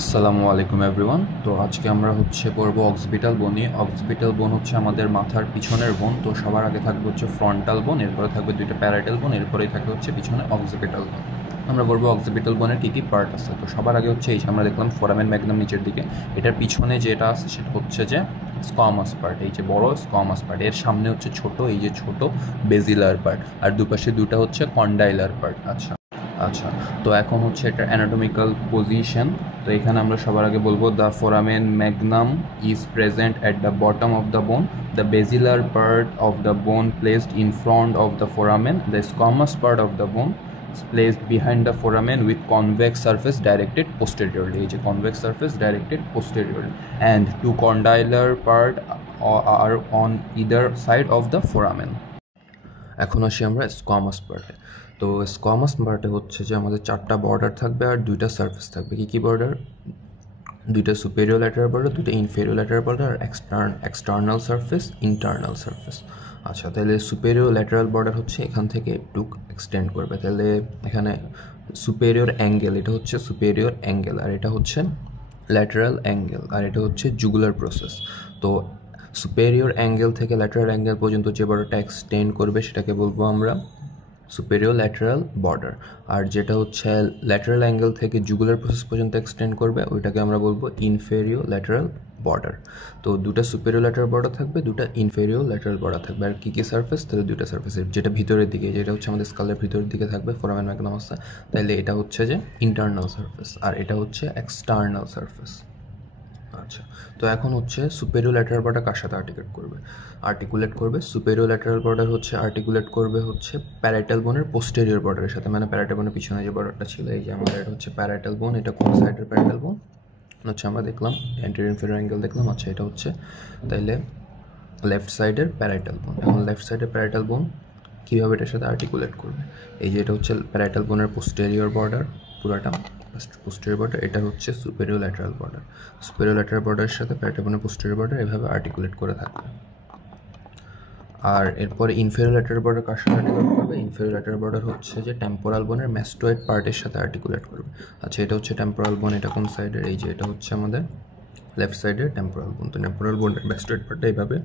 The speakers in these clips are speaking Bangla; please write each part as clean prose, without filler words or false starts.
আসসালামু আলাইকুম এভরিওয়ান। তো আজকে আমরা পড়ব অক্সিপিটাল বোন নিয়ে। অক্সিপিটাল বোন হচ্ছে আমাদের মাথার পিছনের বোন। তো সবার আগে থাকবে ফ্রন্টাল বোন, এরপরে থাকবে দুইটা প্যারাইটাল বোন, এরপরেই থাকবে পিছনে অক্সিপিটাল বোন। আমরা বলবো অক্সিপিটাল বোনের কী কী পার্ট আছে। তো সবার আগে এই যে আমরা দেখলাম ফোরামেন ম্যাগনাম নিচের দিকে, এটার পিছনে যেটা আছে সেটা হচ্ছে যে স্কোয়ামাস পার্ট, এই যে বড় স্কোয়ামাস পার্ট। এর সামনে ছোট, এই যে ছোট বেজিলার পার্ট, আর দুপাশে দুটা কন্ডাইলার পার্ট। আচ্ছা, তো এখন এটার অ্যানাটমিক্যাল পজিশন। তো এখানে আমরা সবার আগে বলবো the foramen magnum is present at the bottom of the bone, the basilar part of the bone placed in front of the foramen, the squamous part of the bone placed behind the foramen with convex surface directed posteriorly, এই যে convex surface directed posteriorly, and two condylar part are on either side of the foramen. এখন আসি আমরা স্কোয়ামাস পার্টে। তো স্কোয়ামাস পার্টে যে আমাদের চারটা বর্ডার থাকবে আর দুইটা সারফেস থাকবে। কী কী বর্ডার? দুইটা সুপেরিয়র ল্যাটারাল বর্ডার, দুইটা ইনফেরিয়র ল্যাটারাল বর্ডার, আর এক্সটার্নাল সারফেস, ইন্টারনাল সারফেস। আচ্ছা, তাহলে সুপেরিয়র ল্যাটারাল বর্ডার এখান থেকে একটু এক্সটেন্ড করবে। তাহলে এখানে সুপেরিয়র অ্যাঙ্গেল, এটা সুপেরিয়র অ্যাঙ্গেল, আর এটা ল্যাটারাল অ্যাঙ্গেল, আর এটা জুগুলার প্রসেস। তো সুপেরিয়র অ্যাঙ্গেল থেকে ল্যাটারাল অ্যাঙ্গেল পর্যন্ত যে বর্ডারটা এক্সটেন্ড করবে সেটাকে বলবো আমরা সুপেরিয়র ল্যাটারাল বর্ডার, আর যেটা ল্যাটারাল অ্যাঙ্গেল থেকে জুগুলার প্রসেস পর্যন্ত এক্সটেন্ড করবে ওইটাকে আমরা বলবো ইনফেরিয়র ল্যাটারাল বর্ডার। তো দুটা সুপেরিয়র ল্যাটারাল বর্ডার থাকবে, দুটা ইনফেরিয়র ল্যাটারাল বর্ডার থাকবে। আর কী কী সারফেস? তাহলে দুটা সারফেসের, যেটা ভিতরের দিকে, যেটা আমাদের স্কালের ভিতরের দিকে থাকবে ফোরামেন ম্যাগনাম আছে, তাহলে এটা যে ইন্টারনাল সারফেস, আর এটা এক্সটার্নাল সারফেস। আচ্ছা, তো এখন সুপেরিয়র ল্যাটারাল বর্ডার কার সাথে আর্টিকুলেট করবে? সুপেরিয়র ল্যাটারাল বর্ডার আর্টিকুলেট করবে প্যারাইটাল বোনের পোস্টেরিয়র বর্ডারের সাথে, মানে প্যারাইটাল বোনের পিছনে যে বর্ডারটা ছিল, এই যে আমাদের এটা প্যারাইটাল বোন। এটা কোন সাইডের প্যারাইটাল বোন? আমরা দেখলাম অ্যান্টেরিয়র ইনফেরিয়র অ্যাঙ্গেল দেখলাম। আচ্ছা, এটা তাইলে লেফট সাইডের প্যারাইটাল বোন। এখন লেফট সাইডের প্যারাইটাল বোন কীভাবে এটার সাথে আর্টিকুলেট করবে? এই যে এটা প্যারাইটাল বোনের পোস্টেরিয়র বর্ডার, পুরাটা পোস্টেরিয়র বর্ডার। এটা superior lateral border. Superior lateral বর্ডারের সাথে প্যারাইটাল বোনের পোস্টেরিয়র বর্ডার এভাবে আর্টিকুলেট করে থাকবে। আর এরপরে ইনফেরিয়র ল্যাটারাল বর্ডার কার সাথে আর্টিকুলেট করবে? ইনফেরিয়র ল্যাটারাল বর্ডার যে টেম্পোরাল বোনের ম্যাস্টোয়েড পার্টের সাথে আর্টিকুলেট করবে। আচ্ছা, এটা টেম্পোরাল বোন। এটা কোন সাইডের? এই যে এটা আমাদের লেফট সাইডের টেম্পোরাল বোন। তো টেম্পোরাল বোনের ম্যাস্টোয়েড পার্টটা এইভাবে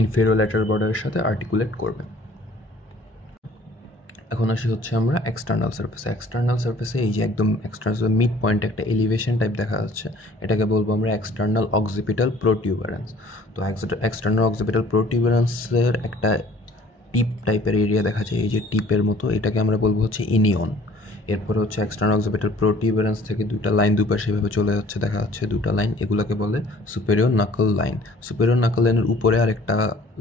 ইনফেরিয়র ল্যাটারাল বর্ডারের সাথে আর্টিকুলেট করবে। এখন আসি আমরা এক্সটার্নাল সারফেসে। এক্সটার্নাল সারফেসে এই যে একদম এক্সটার্নাল মিড পয়েন্ট একটা এলিভেশন টাইপ দেখা যাচ্ছে, এটাকে বলবো আমরা এক্সটার্নাল অক্সিপিটাল প্রোটিউবারেন্স। তো এক্সটার্নাল অক্সিপিটাল প্রোটিউবারেন্সের একটা টিপ টাইপের এরিয়া দেখা যায়, এই যে টিপের মতো, এটাকে আমরা বলবো ইনিয়ন। এরপরে এক্সটার্নাল অক্সিপিটাল প্রোটিউবারেন্স থেকে দুটা লাইন দুপাশে এভাবে চলে যাচ্ছে, দেখা যাচ্ছে দুটা লাইন, এগুলোকে বলে superior Nakol line. Superior Nakol লাইনের উপরে আর একটা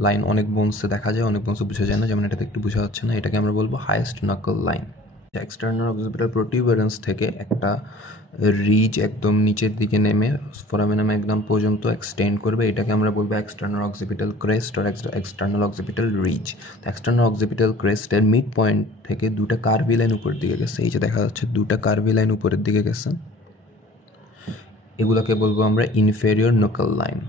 লাইন অনেক বোনসে দেখা যায়, অনেক বোনসে বোঝা যায় না, যেমন এটাতে একটু বোঝা যাচ্ছে না, এটাকে আমরা বলবো highest nuchal line. External occipital protuberance থেকে একটা রিজ একদম নিচের দিকে নেমে ফোরামেন ম্যাগনাম পর্যন্ত এক্সটেন্ড করবে, এটাকে আমরা বলবো এক্সটার্নাল অক্সিপিটাল ক্রেস্ট আর external occipital ridge. External occipital ক্রেস্টের মিড পয়েন্ট থেকে দুটা কার্ভি লাইন উপরের দিকে গেছে, এই যে দেখা যাচ্ছে দুটা কার্ভি লাইন উপরের দিকে গেছে, এগুলোকে বলবো আমরা ইনফেরিয়র নাকল লাইন।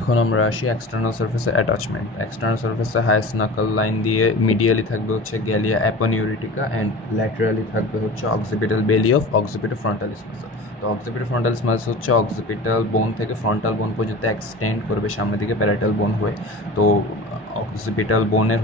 এখন আমরা আসি এক্সটার্নাল সারফেসে অ্যাটাচমেন্ট। এক্সটার্নাল সারফেসে হাইয়েস্ট নাকল লাইন দিয়ে মিডিয়ালি থাকবে গ্যালিয়া অ্যাপনিউরিটিকা, অ্যান্ড ল্যাটারালি থাকবে occipital belly of occipital frontalis muscle. তো occipital frontalis muscle occipital bone থেকে ফ্রন্টাল বোন পর্যন্ত এক্সটেন্ড করবে সামনের দিকে প্যারাইটাল বোন হয়ে। তো অক্সিপিটাল বোনের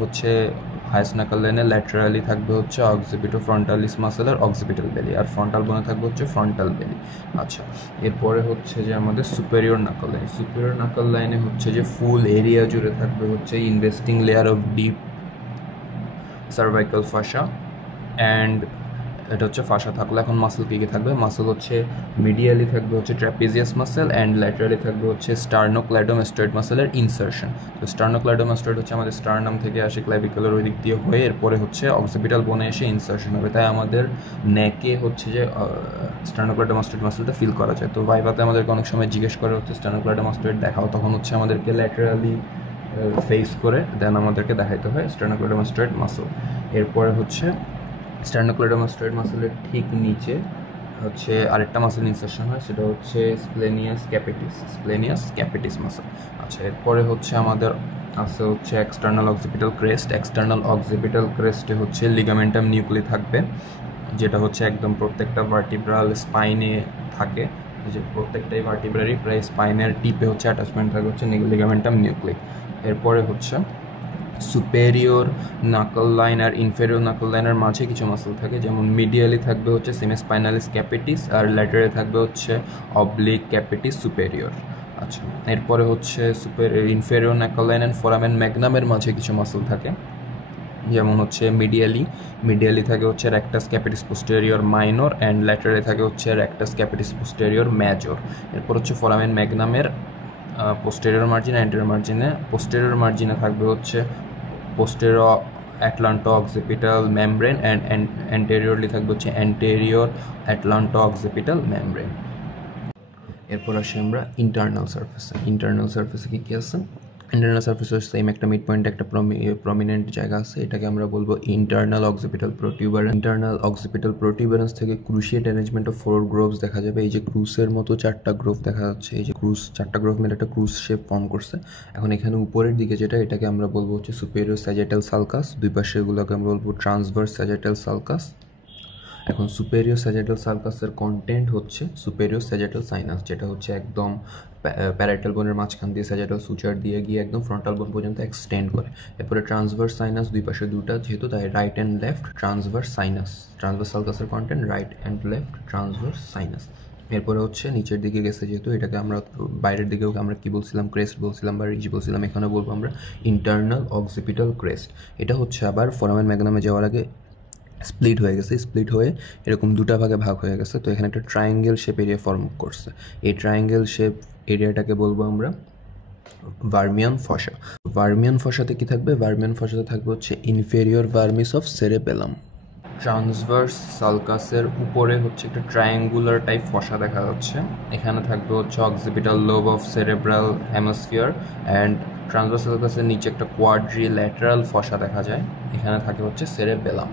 হাইয়েস্ট নাকল লাইনে ল্যাটারালি থাকবে অক্সিপিটাল ফ্রন্টালিস মাসল আর অক্সিপিটাল বেলি, আর ফ্রন্টাল বোনে থাকবে ফ্রন্টাল বেলি। আচ্ছা, এরপরে যে আমাদের superior Nakol line. Superior Nakol লাইনে যে ফুল এরিয়া জুড়ে থাকবে investing layer of deep cervical ফাসা, and এটা ফাসা থাকলে এখন মাসল কী কী থাকবে? মাসল মিডিয়ালি থাকবে ট্র্যাপিজিয়াস মাসল, অ্যান্ড ল্যাটারালি থাকবে স্টার্নোক্লাইডোমাস্টয়েড মাসলের ইনসারশন। তো স্টার্নোক্লাইডোমাস্টয়েড আমাদের স্টার্নাম থেকে আসে ক্লাভিকুলার ওই দিক দিয়ে হয়ে এরপরে অক্সিপিটাল বোনে এসে ইনসারশন হবে, তাই আমাদের নেকে যে স্টার্নোক্লাইডোমাস্টয়েড মাসলটা ফিল করা যায়। তো ভাইভাতে আমাদেরকে অনেক সময় জিজ্ঞেস করে স্টার্নোক্লাইডোমাস্টয়েড দেখাও, তখন আমাদেরকে ল্যাটারালি ফেস করে দেন আমাদেরকে দেখাইতে হয় স্টার্নোক্লাইডোমাস্টয়েড মাসল। এরপরে স্টার্নোক্লাইডোমাস্টয়েড মাসলের ঠিক নিচে আরেকটা মাসল ইনসারশন হয়, সেটা স্প্লেনিয়াস ক্যাপিটিস মাসল। আচ্ছা, এরপরে আমাদের আছে external occipital crest. External occipital ক্রেস্টে লিগামেন্টাম নিউক্লি থাকবে, যেটা হচ্ছে একদম প্রত্যেকটা ভার্টিব্রাল স্পাইনে থাকে, যে প্রত্যেকটাই ভার্টিব্রারই প্রায় স্পাইনের টিপে হচ্ছে অ্যাটাচমেন্ট থাকে হচ্ছে লিগামেন্টাম নিউক্লিক। এরপরে হচ্ছে সুপেরিয়র নাকল লাইন আর ইনফেরিয়র নাকল লাইনের মাঝে কিছু মাসল থাকে, যেমন মিডিয়ালি থাকবে হচ্ছে সেমিস্পাইনালিস ক্যাপিটিস আর ল্যাটারে থাকবে হচ্ছে অবলিক ক্যাপিটিস সুপেরিয়র। আচ্ছা, এরপরে হচ্ছে inferior nuchal line and foramen ম্যাগনামের মাঝে কিছু মাসল থাকে, যেমন হচ্ছে মিডিয়ালি থাকে হচ্ছে rectus capitis posterior minor and ল্যাটারে থাকে হচ্ছে রেক্টাস ক্যাপিটিস পোস্টেরিয়র মেজর। এরপর হচ্ছে ফোরামেন ম্যাগনামের পোস্টেরিয়র মার্জিন অ্যান্টেরিয়র মার্জিনে, পোস্টেরিয়র মার্জিনে থাকবে হচ্ছে posterior atlanto occipital membrane and anteriorly থাকবে হচ্ছে অ্যান্টেরিয়র অ্যাটলান্টো অক্সিপিটাল মেমব্রেন। এরপর আসি আমরা ইন্টারনাল সার্ফেসে কী আছে। ইন্টারনাল সার্ফেসের সেম একটা মিড পয়েন্ট একটা প্রমিনেন্ট জায়গা আছে, এটাকে আমরা বলবো internal occipital protuberance. Internal occipital protuberance থেকে ক্রুশিয়েট অ্যারেঞ্জমেন্ট অফ 4 গ্রোভস দেখা যাবে। এই যে ক্রুসের মতো 4টা গ্রোভ দেখা যাচ্ছে, এই যে ক্রুস 4টা গ্রোভ মিলে একটা ক্রুস শেপ ফর্ম করছে। এখন এখানে উপরের দিকে যেটা, এটাকে আমরা বলবো হচ্ছে সুপেরিয়র স্যাজিটাল সালকাস, দুই পাশেরগুলোকে আমরা বলবো ট্রান্সভার্স স্যাজিটাল সালকাস। এখন সুপেরিয়র স্যাজিটাল সালকাসের কন্টেন্ট হচ্ছে সুপেরিয়র স্যাজিটাল সাইনাস, যেটা হচ্ছে একদম প্যারাইটাল বোনের মাঝখান দিয়ে স্যাজিটাল সুচার দিয়ে গিয়ে একদম ফ্রন্টাল বোন পর্যন্ত এক্সটেন্ড করে। এরপরে ট্রান্সভার্স সাইনাস, দুই পাশে দুটা যেহেতু, তাই right and left transverse sinus. Transverse সালকাসের content right and left transverse sinus. এরপরে হচ্ছে নিচের দিকে গেছে যেহেতু, এটাকে আমরা বাইরের দিকেও আমরা কি বলছিলাম, ক্রেস্ট বলছিলাম বা রিজ বলছিলাম, এখানে বলবো আমরা ইন্টারনাল অক্সিপিটাল ক্রেস্ট। এটা হচ্ছে আবার ফোরামেন ম্যাগনামে যাওয়ার আগে স্প্লিট হয়ে গেছে, স্প্লিট হয়ে এরকম দুটা ভাগে ভাগ হয়ে গেছে। তো এখানে একটা ট্রায়াঙ্গেল শেপ এরিয়া ফর্ম করছে, এই ট্রায়াঙ্গেল শেপ এরিয়াটাকে বলবো আমরা ভার্মিয়ান ফসা। ভার্মিয়ান ফসাতে কি থাকবে, ভার্মিয়ান ফসাতে থাকবে হচ্ছে ইনফেরিয়র ভার্মিস অফ সেরেবেলাম। ট্রান্সভার্স সালকাসের উপরে হচ্ছে একটা ট্রায়াঙ্গুলার টাইপ ফসা দেখা যাচ্ছে, এখানে থাকবে হচ্ছে occipital lobe of cerebral hemisphere and transverse সালকাসের নিচে একটা কোয়াড্রিল্যাটারাল ফসা দেখা যায়, এখানে থাকে হচ্ছে সেরেবেলাম।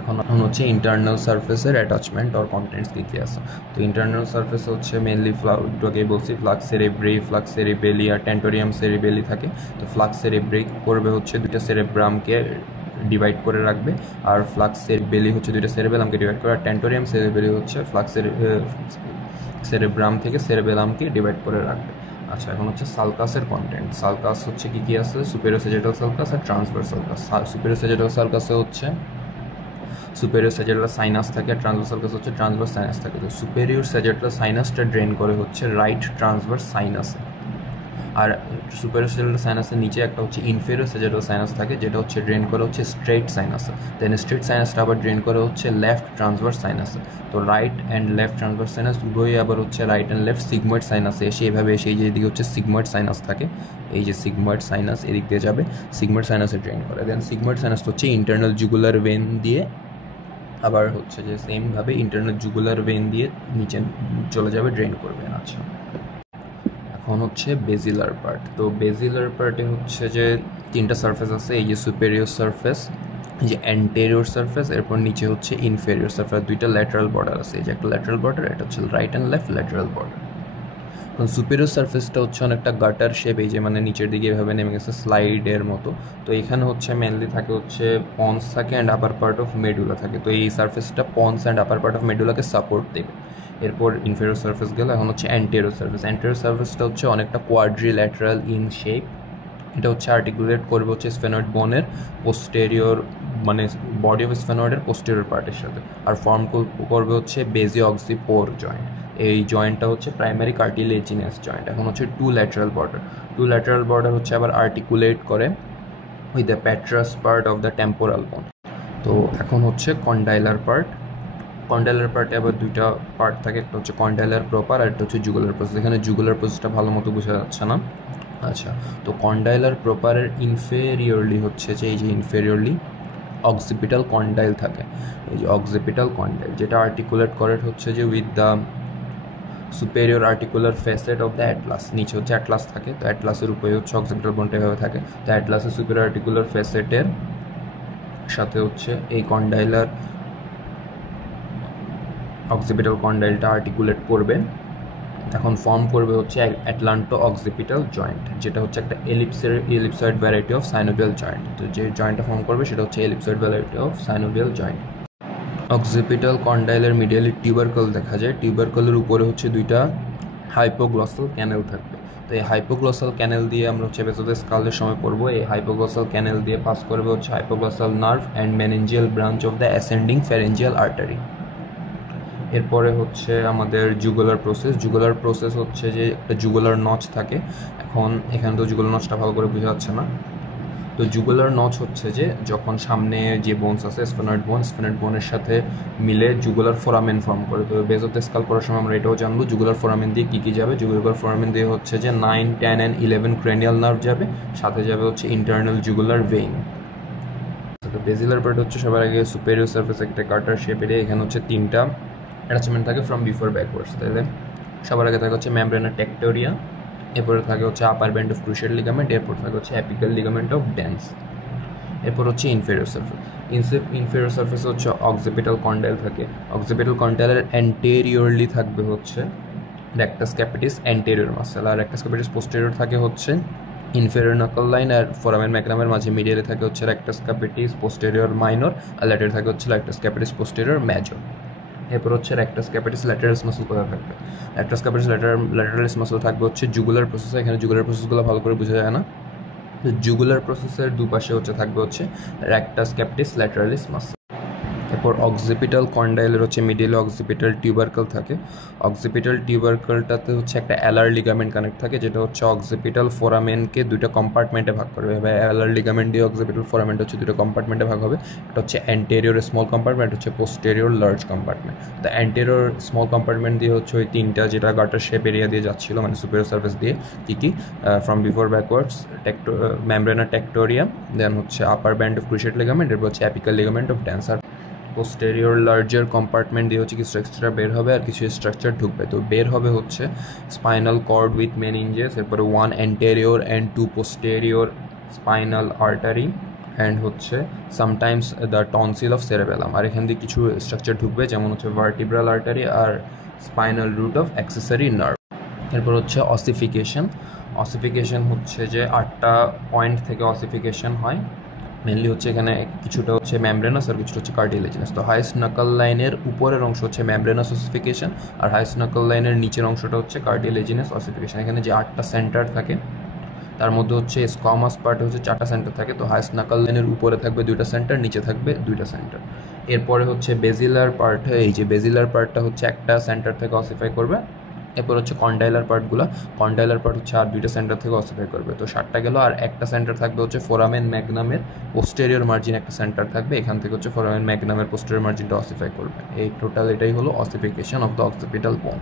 এখন হচ্ছে ইন্টারনাল সারফেসের অ্যাটাচমেন্ট অর কন্টেন্টস কী কী আছে। তো ইন্টারনাল সারফেস হচ্ছে মেনলি একটু আগেই বলছি ফ্লাক্স সেরেব্রি, ফ্লাক্স সেরিবেলি আর টেন্টোরিয়াম সেরিবেলি থাকে। তো ফ্লাক্স সেরিব্রি করবে হচ্ছে দুইটা সেরেব্রামকে ডিভাইড করে রাখবে, আর ফ্লাক্স সেরিবেলি হচ্ছে দুইটা সেরেবেলামকে ডিভাইড করে, আর টেন্টোরিয়াম সেরিবেলি হচ্ছে ফ্লাক্স সেরেব্রাম থেকে সেরেবেলামকে ডিভাইড করে রাখবে। আচ্ছা, এখন হচ্ছে সালকাসের কন্টেন্ট। সালকাস হচ্ছে কী কী আছে, সুপেরিয়র স্যাজিটাল সালকাস আর ট্রান্সভার্স সালকাস। সুপেরিয়র স্যাজিটাল সালকাসে হচ্ছে সুপেরিয়র স্যাজিটাল সাইনাস থাকে, আর ট্রান্সভার্স সালকাস হচ্ছে ট্রান্সভার্স সাইনাস থাকে। তো সুপেরিয়র স্যাজিটাল সাইনাসটা ড্রেন করে হচ্ছে রাইট ট্রান্সভার্স সাইনাসে, আর সুপেরিয়র স্যাজিটাল সাইনাসের নিচে একটা হচ্ছে ইনফেরিয়র স্যাজিটাল সাইনাস থাকে, যেটা হচ্ছে ড্রেন করে হচ্ছে স্ট্রেট সাইনাসে। দেন স্ট্রেট সাইনাসটা আবার ড্রেন করে হচ্ছে লেফট ট্রান্সভার্স সাইনাসে। তো right and left transverse sinus উভয়ই আবার হচ্ছে রাইট অ্যান্ড লেফট সিগময়েড সাইনাসে এসে এভাবে এসে এই যে এদিকে হচ্ছে সিগময়েড সাইনাস থাকে, এই যে সিগময়েড সাইনাস এদিক দিয়ে যাবে, সিগময়েড সাইনাসে ড্রেন করে। দেন সিগময়েড সাইনাস হচ্ছে ইন্টারনাল জুগুলার ভেন দিয়ে আবার হচ্ছে যে সেমভাবে ইন্টারনাল জুগুলার ভেন দিয়ে নিচে চলে যাবে, ড্রেন করবে। আচ্ছা, এখন হচ্ছে বেজিলার পার্ট। তো বেজিলার পার্টে হচ্ছে যে তিনটা সারফেস আছে, এই যে সুপেরিয়র সারফেস, এই যে অ্যান্টেরিয়র সারফেস, এরপর নিচে হচ্ছে ইনফেরিয়র সারফেস, দুইটা ল্যাটারাল বর্ডার আছে, এই যে একটা ল্যাটারাল বর্ডার, এটা হচ্ছে right and left lateral border. কারণ সুপেরিয়র সারফেসটা হচ্ছে অনেকটা গাটার শেপ, এই যে মানে নিচের দিকে এভাবে নেমে গেছে স্লাইডের মতো। তো এখানে হচ্ছে মেনলি থাকে হচ্ছে পন্স থাকে and upper part of medulla থাকে। তো এই সারফেসটা pons and upper part of মেডুলাকে সাপোর্ট দেবে। এরপর ইনফেরিয়র সারফেস গেল, এখন হচ্ছে অ্যান্টেরিয়র সারফেস। অ্যান্টেরিয়র সারফেসটা হচ্ছে অনেকটা কোয়াড্রিল্যাটারাল ইন শেপ, এটা হচ্ছে আর্টিকুলেট করবে হচ্ছে স্ফেনয়েড বোনের পোস্টেরিয়র, মানে বডি অফ স্ফেনয়েডের পোস্টেরিয়র পার্টের সাথে, আর ফর্ম করবে হচ্ছে বেজি অক্সিপোর জয়েন্ট। এই জয়েন্টটা হচ্ছে প্রাইমারি কার্টিলেজিনাস জয়েন্ট। এখন হচ্ছে টু ল্যাটারাল বর্ডার হচ্ছে আবার আর্টিকুলেট করে with the petrous part of the temporal bone. তো এখন হচ্ছে কন্ডাইলার পার্টে আবার দুইটা পার্ট থাকে, একটা হচ্ছে কন্ডাইলার প্রপার আর একটা হচ্ছে জুগুলার প্রসেস। এখানে জুগুলার প্রসেসটা ভালো মতো বোঝা যাচ্ছে না। আচ্ছা, তো কন্ডাইলার প্রপারের ইনফেরিয়রলি হচ্ছে যে এই যে ইনফেরিয়রলি অক্সিপিটাল কন্ডাইল থাকে, এই যে অক্সিপিটাল কন্ডাইল, যেটা আর্টিকুলেট করে হচ্ছে যে with the superior articular facet of the Atlas. নিচে হচ্ছে অ্যাটলাস থাকে, তো অ্যাটলাসের উপরে হচ্ছে অক্সিপিটাল বোনটা এভাবে থাকে। তো অ্যাটলাসের সুপেরিয়র আর্টিকুলার ফেসেটের সাথে হচ্ছে এই কন্ডাইলার অক্সিপিটাল কন্ডাইলটা আর্টিকুলেট করবে, এখন ফর্ম করবে হচ্ছে অ্যাটলান্টো অক্সিপিটাল জয়েন্ট, যেটা হচ্ছে একটা ellipsoid variety of synovial joint. তো যে জয়েন্টটা ফর্ম করবে সেটা হচ্ছে ellipsoid variety of synovial joint. Occipital কন্ডাইলের মিডিয়ালি টিউবারকল দেখা যায়। টিউবারকলের উপরে হচ্ছে দুইটা হাইপোগ্লসাল ক্যানেল থাকবে। তো এই হাইপোগ্লসাল ক্যানেল দিয়ে আমরা হচ্ছে বেসোডেস্কালের সময় পড়বো। এই হাইপোগ্লসাল ক্যানেল দিয়ে পাস করবে হচ্ছে হাইপোগ্লসাল nerve and meningeal branch of the ascending pharyngeal artery. এরপরে হচ্ছে আমাদের জুগুলার প্রসেস। জুগুলার প্রসেস হচ্ছে যে একটা জুগুলার নচ থাকে। এখন এখানে তো জুগুলার নচটা ভালো করে বোঝা যাচ্ছে না। তো জুগুলার নচ হচ্ছে যে যখন সামনে যে বোনস আছে স্ফেনয়েড বোনের সাথে মিলে জুগুলার ফোরামেন ফর্ম করে। তো বেসোডেস্কাল পড়ার সময় আমরা এটাও জানবো জুগুলার ফোরামেন দিয়ে কী কী যাবে। জুগুলার ফোরামেন দিয়ে হচ্ছে যে 9, 10 and 11 ক্রেনিয়াল নার্ভ যাবে, সাথে যাবে হচ্ছে ইন্টারনাল জুগুলার ভেইন। তো বেজিলার পার্ট হচ্ছে সবার আগে সুপেরিয়র সার্ফেস একটা কাটার শেপের। এখানে হচ্ছে 3টা অ্যাটাচমেন্ট থাকে ফ্রম বিফোর ব্যাকওয়ার্ডস। তাহলে সবার আগে থাকে হচ্ছে মেমব্রেনা টেক্টোরিয়া, এরপরে থাকে হচ্ছে upper band of crucial ligament, এরপর থাকে হচ্ছে অ্যাপিক্যাল লিগামেন্ট অফ ড্যান্স, এরপর হচ্ছে ইনফেরিয়র সার্ফেস। ইনফেরিয়র সার্ফেস হচ্ছে অক্সিপিটাল কন্ডাইল থাকে। অক্সিপিটাল কন্ডাইলের অ্যান্টেরিয়রলি থাকবে হচ্ছে রেক্টাস ক্যাপিটিস অ্যান্টেরিয়র মাসেল, আর রেক্টাস ক্যাপিটিস পোস্টেরিয়র থাকে হচ্ছে ইনফেরিয়র নাকল লাইন, আর ফোরামেন ম্যাগনামের মাঝে মিডিয়ালে থাকে হচ্ছে রেক্টাস ক্যাপিটিস পোস্টেরিয়র মাইনর, আর ল্যাটারে থাকে হচ্ছে রেক্টাস ক্যাপিটিস পোস্টেরিয়র মেজর। এরপর হচ্ছে রেক্টাস ক্যাপিটাস ল্যাটারালিস মাসল কোথায় থাকবে? রেক্টাস ক্যাপিটাস ল্যাটারালিস মাসল থাকবে হচ্ছে জুগুলার প্রসেসে। এখানে জুগুলার প্রসেসগুলো ভালো করে বোঝা যায় না। তো জুগুলার প্রসেসের দুপাশে হচ্ছে থাকবে হচ্ছে রেক্টাস ক্যাপিটাস ল্যাটারালিস মাসল। এরপর অক্সিপিটাল কন্ডাইলের হচ্ছে মিডিলে অক্সিপিটাল টিউবারকল থাকে। অক্সিপিটাল টিউবারকলটাতে হচ্ছে একটা অ্যালার লিগামেন্ট কানেক্ট থাকে, যেটা হচ্ছে অক্সিপিটাল ফোরামেনকে দুইটা কম্পার্টমেন্টে ভাগ করবে। এবার অ্যালার লিগামেন্ট দিয়ে অক্সিপিটাল ফোরামেন্ট হচ্ছে দুটো কম্পার্টমেন্টে ভাগ হবে। এটা হচ্ছে অ্যান্টেরিয়র স্মল কম্পার্টমেন্ট, হচ্ছে পোস্টেরিয়র লার্জ কম্পার্টমেন্ট। তো অ্যান্টেরিয়র স্মল কম্পার্টমেন্ট দিয়ে হচ্ছে ওই 3টা যেটা গাটার শেপ এরিয়া দিয়ে যাচ্ছিল, মানে সুপেরিয়র সার্ফেস দিয়ে কী from before backwards membrana tectoria, then হচ্ছে upper band of crucial ligament, এরপর হচ্ছে অ্যাপিক্যাল লিগামেন্ট অফ ড্যান্স। আর পোস্টেরিয়র লার্জার কম্পার্টমেন্ট দিয়ে হচ্ছে কিছু স্ট্রাকচার বের হবে আর কিছু স্ট্রাকচার ঢুকবে। তো বের হবে হচ্ছে স্পাইনাল কর্ড উইথ মেনিনজেস, এরপরে 1 anterior and 2 posterior spinal artery, and হচ্ছে sometimes the tonsil of cerebellum. আর এখান দিয়ে কিছু স্ট্রাকচার ঢুকবে, যেমন হচ্ছে ভার্টিব্রাল আর্টারি আর spinal root of accessory nerve. এরপর হচ্ছে অসিফিকেশন। অসিফিকেশন হচ্ছে যে 8টা পয়েন্ট থেকে অসিফিকেশন হয়। মেনলি হচ্ছে এখানে কিছুটা হচ্ছে মেমব্রেনাস আর কিছুটা হচ্ছে কার্টিলেজিনাস। তো হাইস্ট নাকল লাইনের উপরের অংশ হচ্ছে মেমব্রেনাস অসিফিকেশন, আর হাইস্ট নাকল লাইনের নিচের অংশটা হচ্ছে কার্টিলেজিনাস অসিফিকেশন। এখানে যে 8টা সেন্টার থাকে তার মধ্যে হচ্ছে স্কমাস পার্টে হচ্ছে 4টা সেন্টার থাকে। তো হাইস্ট নাকল লাইনের উপরে থাকবে 2টা সেন্টার, নিচে থাকবে 2টা সেন্টার। এরপরে হচ্ছে বেজিলার পার্ট, এই যে বেজিলার পার্টটা হচ্ছে একটা সেন্টার থেকে অসিফাই করবে। এরপর হচ্ছে কন্ডাইলার পার্টগুলো, কন্ডাইলার পার্ট হচ্ছে আর 2টা সেন্টার থেকে অসিফাই করবে। তো 7টা গেল, আর একটা সেন্টার থাকবে হচ্ছে ফোরামেন ম্যাগনামের পোস্টেরিয়র মার্জিন একটা সেন্টার থাকবে, এখান থেকে হচ্ছে ফোরামেন ম্যাগনামের পোস্টেরিয়র মার্জিনটা অসিফাই করবে। এই টোটাল এটাই হলো অসিফিকেশন অফ দ্য অক্সিপিটাল বোন।